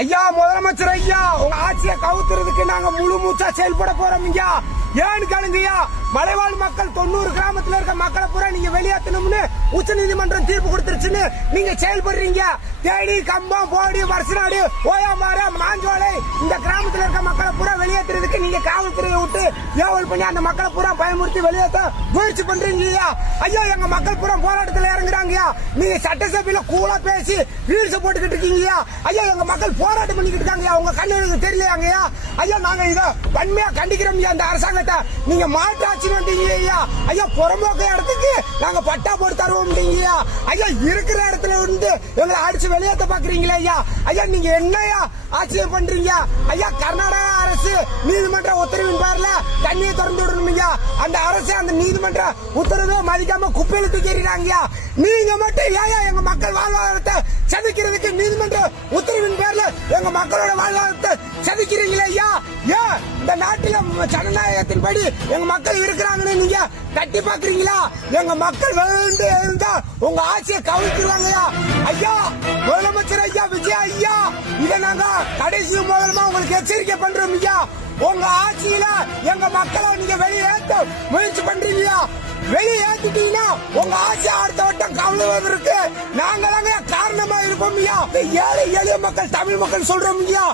ஐயா முதலமைச்சர் ஐயா, உங்க ஆட்சியை கவுத்துறதுக்கு நாங்க முழு மூச்சா செயல்பட போறோம் ஐயா. ஏன்னு கேளுங்கய்யா, மலைவாழ் மக்கள் 90 கிராமத்துல இருக்க மக்களை பூரா நீங்க வெளியேற்றணும்னு உச்ச நீதிமன்றம் தீர்ப்பு கொடுத்துருச்சுன்னு நீங்க செயல்படுறீங்க. தேடி, கம்பம், போடி, வருஷநாடு, ஓயாமாறு, மாஞ்சோலை இந்த கிராமத்துல இருக்க மக்களை பூரா வெளியேற்றுறதுக்கு நீங்க காவல்துறையை விட்டு ஏவல் பண்ணி அந்த மக்களை பூரா பயமுறுத்தி வெளியேற்ற முயற்சி பண்றீங்க ஐயா. எங்க மக்கள் பூரா போராட்டத்தில் இறங்குறாங்க. நீங்க சட்டசபையில கூலா பேசி ரீல்ஸ் போட்டுக்கிட்டு இருக்கீங்க ஐயா. எங்க மக்கள் போராட்டம் பண்ணிக்கிட்டு இருக்காங்க. உங்க கண்ணு தெரியலையாங்கய்யா. ஐயா நாங்க இதை வன்மையா கண்டிக்கிறோம். அந்த அரசாங்கத்தை நீங்க மாற்றாட்சி வந்தீங்க ஐயா. புறம்போக்க இடத்துக்கு நாங்க பட்டா போட்டு தருவோம் ஐயா. இருக்கிற இடத்துல இருந்து எங்களை அடிச்சு வெளியேற்ற பாக்குறீங்களா ஐயா. ஐயா நீங்க என்னையா ஆட்சியம் பண்றீங்க ஐயா. கர்நாடக அரசு நீதிமன்ற உத்தரவின் பேர்ல தண்ணியை திறந்து விடணுங்க. அந்த அரசு அந்த நீதிமன்ற உத்தரவை மதிக்காம குப்பையில தூக்கிறாங்க. நீங்க மட்டும் ஏயா எங்க மக்கள் வாழ்வாதாரத்தை சதிக்கிறதுக்கு நீதிமன்ற உத்தரவின் பேர்ல எங்க மக்களோட வாழ்வாதாரத்தை சதிக்கிறீங்களே ஐயா. ஏன் இந்த நாட்டில ஜனநாயகத்தின்படி எங்க மக்கள் இருக்கிறாங்கன்னு நீங்க கட்டி பாக்குறீங்களா? எங்க மக்கள் வேண்டு இருந்தா உங்க ஆட்சியை கவிழ்த்துருவாங்கய்யா. ஐயா முதலமைச்சர் ஐயா, விஜய் ஐயா, இதை நாங்க கடைசி முதலமா உங்களுக்கு எச்சரிக்கை பண்றோம் ஐயா. உங்க ஆட்சியில எங்க மக்களை நீங்க வெளியேற்ற முயற்சி பண்றீங்க. வெளியேற்றிட்டீங்கன்னா உங்க ஆட்சி அடுத்த வட்டம் கவலைவதற்கு நாங்க தாங்க காரணமா இருப்போம் ஐயா. ஏழை எளிய மக்கள் தமிழ் மக்கள் சொல்றோம் ஐயா.